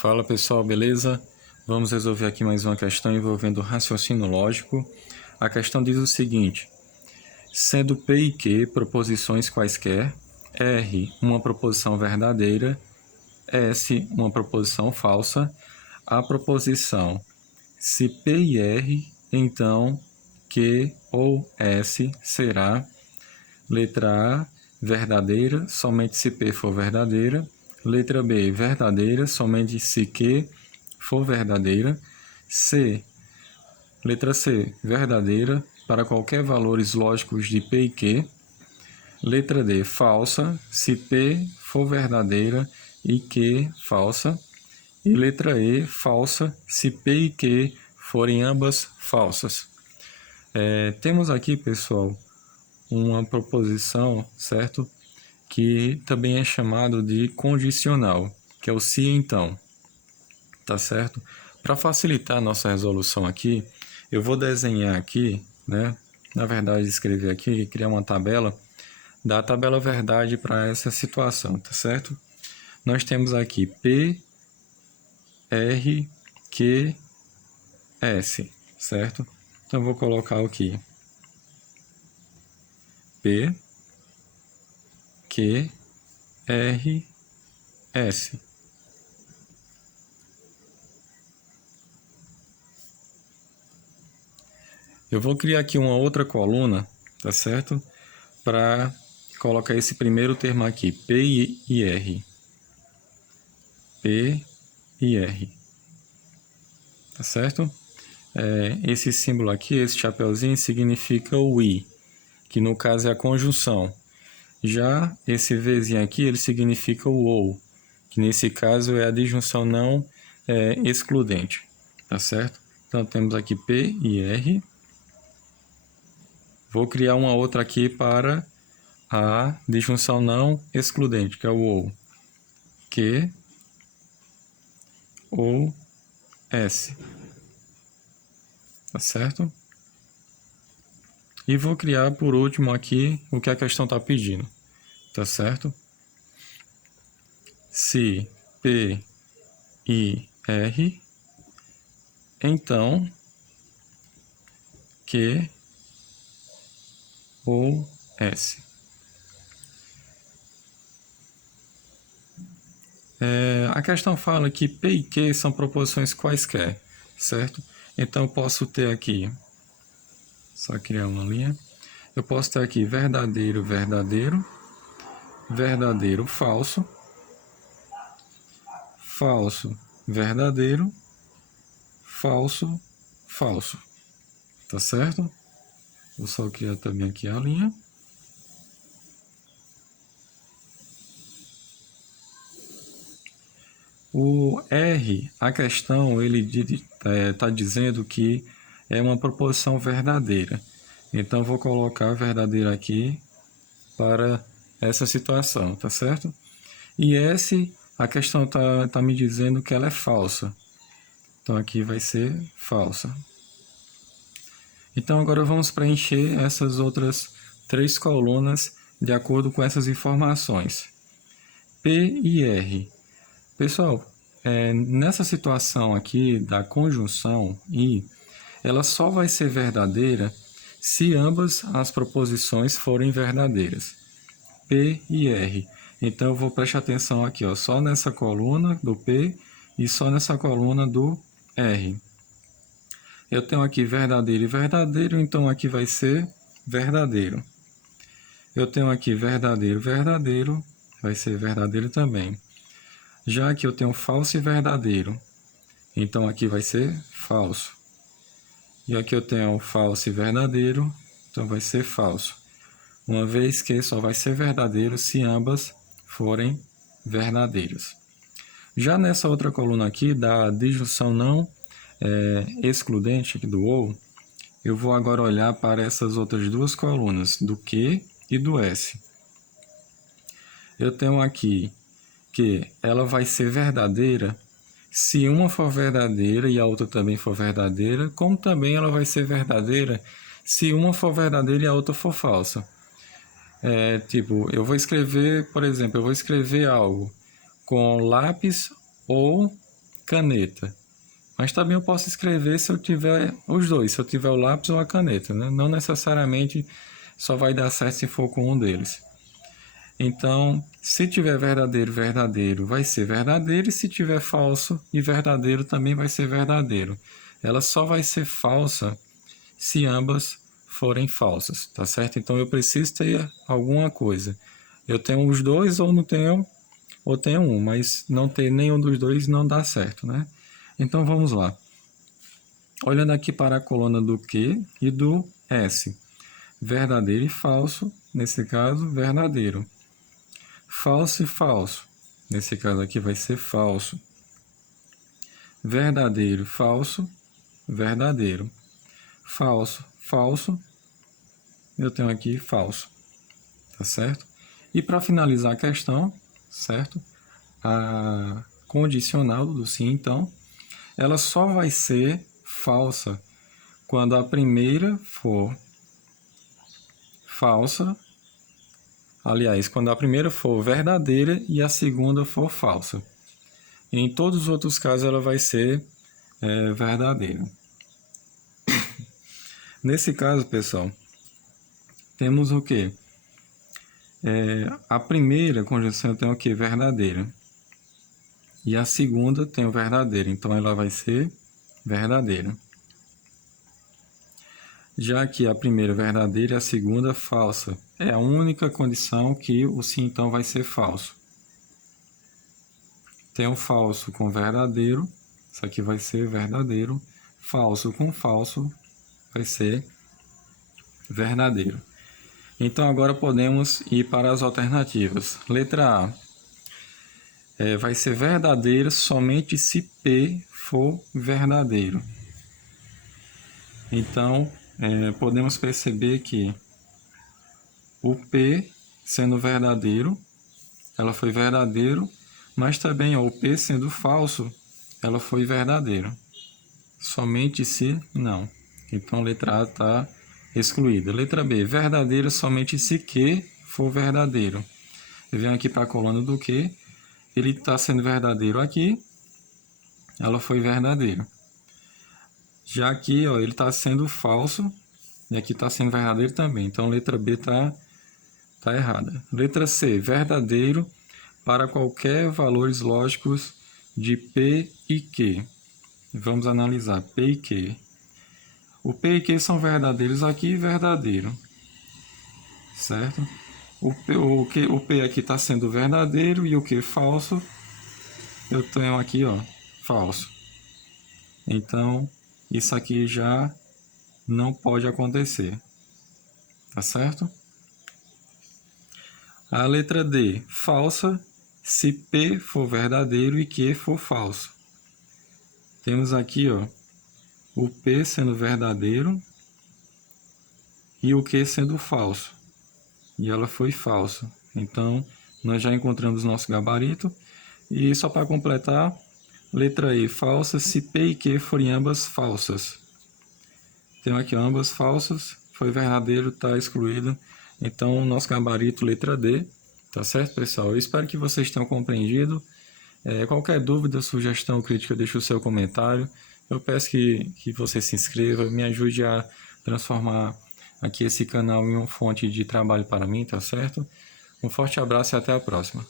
Fala pessoal, beleza? Vamos resolver aqui mais uma questão envolvendo raciocínio lógico. A questão diz o seguinte: sendo P e Q proposições quaisquer, R uma proposição verdadeira, S uma proposição falsa, a proposição se P e R, então Q ou S será letra A, verdadeira, somente se P for verdadeira. Letra B, verdadeira, somente se Q for verdadeira. Letra C, verdadeira, para qualquer valores lógicos de P e Q. Letra D, falsa, se P for verdadeira e Q falsa. E letra E, falsa, se P e Q forem ambas falsas. Temos aqui, pessoal, uma proposição, certo? Que também é chamado de condicional, que é o se então, tá certo? Para facilitar a nossa resolução aqui, eu vou desenhar aqui, né? Na verdade, escrever aqui, criar uma tabela, da tabela verdade para essa situação, tá certo? Nós temos aqui P, R, Q, S, certo? Então, eu vou colocar aqui P, Q, R, S. Eu vou criar aqui uma outra coluna, tá certo? Para colocar esse primeiro termo aqui, P e R. P e R. Tá certo? Esse símbolo aqui, esse chapeuzinho, significa o I, que no caso é a conjunção. Já esse Vzinho aqui, ele significa o OU, que nesse caso é a disjunção não excludente. Tá certo? Então temos aqui P e R. Vou criar uma outra aqui para a disjunção não excludente, que é o OU. Q ou S. Tá certo? E vou criar por último aqui o que a questão está pedindo. Tá certo? Se P e R, então Q ou S. A questão fala que P e Q são proposições quaisquer, certo? Então eu posso ter aqui, só criar uma linha, eu posso ter aqui verdadeiro, verdadeiro, verdadeiro, falso, falso, verdadeiro, falso, falso. Tá certo? Vou só criar também aqui a linha. O R, a questão, ele está dizendo que é uma proposição verdadeira. Então, vou colocar verdadeira aqui para essa situação, tá certo? E S, a questão tá me dizendo que ela é falsa. Então, aqui vai ser falsa. Então, agora vamos preencher essas outras 3 colunas de acordo com essas informações. P e R. Pessoal, nessa situação aqui da conjunção I, ela só vai ser verdadeira se ambas as proposições forem verdadeiras. P e R. Então, eu vou prestar atenção aqui, ó, só nessa coluna do P e só nessa coluna do R. Eu tenho aqui verdadeiro e verdadeiro, então aqui vai ser verdadeiro. Eu tenho aqui verdadeiro, verdadeiro, vai ser verdadeiro também. Já que eu tenho falso e verdadeiro, então aqui vai ser falso. E aqui eu tenho falso e verdadeiro, então vai ser falso. Uma vez que só vai ser verdadeiro se ambas forem verdadeiras. Já nessa outra coluna aqui, da disjunção não excludente aqui do OU, eu vou agora olhar para essas outras 2 colunas, do Q e do S. Eu tenho aqui que ela vai ser verdadeira se uma for verdadeira e a outra também for verdadeira, como também ela vai ser verdadeira se uma for verdadeira e a outra for falsa. Tipo, eu vou escrever, por exemplo, eu vou escrever algo com lápis ou caneta. Mas também eu posso escrever se eu tiver os dois, se eu tiver o lápis ou a caneta, né? Não necessariamente só vai dar certo se for com um deles. Então, se tiver verdadeiro, verdadeiro, vai ser verdadeiro, e se tiver falso e verdadeiro, também vai ser verdadeiro. Ela só vai ser falsa se ambas forem falsas, tá certo? Então, eu preciso ter alguma coisa. Eu tenho os dois ou não tenho, ou tenho um, mas não ter nenhum dos dois não dá certo, né? Então, vamos lá. Olhando aqui para a coluna do Q e do S. Verdadeiro e falso, nesse caso, verdadeiro. Falso e falso, nesse caso aqui vai ser falso. Verdadeiro, falso, verdadeiro. Falso, falso, eu tenho aqui falso, tá certo? E para finalizar a questão, certo? A condicional do sim, então, ela só vai ser falsa quando a primeira for falsa, aliás, quando a primeira for verdadeira e a segunda for falsa. Em todos os outros casos ela vai ser verdadeira. Nesse caso, pessoal, temos o quê? A primeira conjunção tem o quê? Verdadeira. E a segunda tem o verdadeiro, então ela vai ser verdadeira. Já que a primeira verdadeira e a segunda falsa. É a única condição que o sim então vai ser falso. Tem o falso com verdadeiro, isso aqui vai ser verdadeiro. Falso com falso vai ser verdadeiro. Então agora podemos ir para as alternativas. Letra A. Vai ser verdadeiro somente se P for verdadeiro. Então, podemos perceber que o P sendo verdadeiro, ela foi verdadeiro, mas também o P sendo falso, ela foi verdadeiro. Somente se não. Então, a letra A está excluída. Letra B, verdadeiro somente se Q for verdadeiro. Eu venho aqui para a coluna do Q, ele está sendo verdadeiro aqui, ela foi verdadeiro. Já aqui, ó, ele está sendo falso, e aqui está sendo verdadeiro também. Então, letra B está errada. Letra C, verdadeiro para qualquer valores lógicos de P e Q. Vamos analisar P e Q. O P e Q são verdadeiros aqui e verdadeiro. Certo? O P aqui está sendo verdadeiro e o Q falso. Eu tenho aqui, ó, falso. Então, isso aqui já não pode acontecer. Tá certo? A letra D, falsa, se P for verdadeiro e Q for falso. Temos aqui, ó, o P sendo verdadeiro e o Q sendo falso. E ela foi falsa. Então, nós já encontramos nosso gabarito. E só para completar, letra E, falsa, se P e Q forem ambas falsas. Temos aqui ambas falsas, foi verdadeiro, está excluído. Então, o nosso gabarito, letra D, tá certo, pessoal? Eu espero que vocês tenham compreendido. Qualquer dúvida, sugestão, crítica, deixe o seu comentário. Eu peço que você se inscreva, me ajude a transformar aqui esse canal em uma fonte de trabalho para mim, tá certo? Um forte abraço e até a próxima.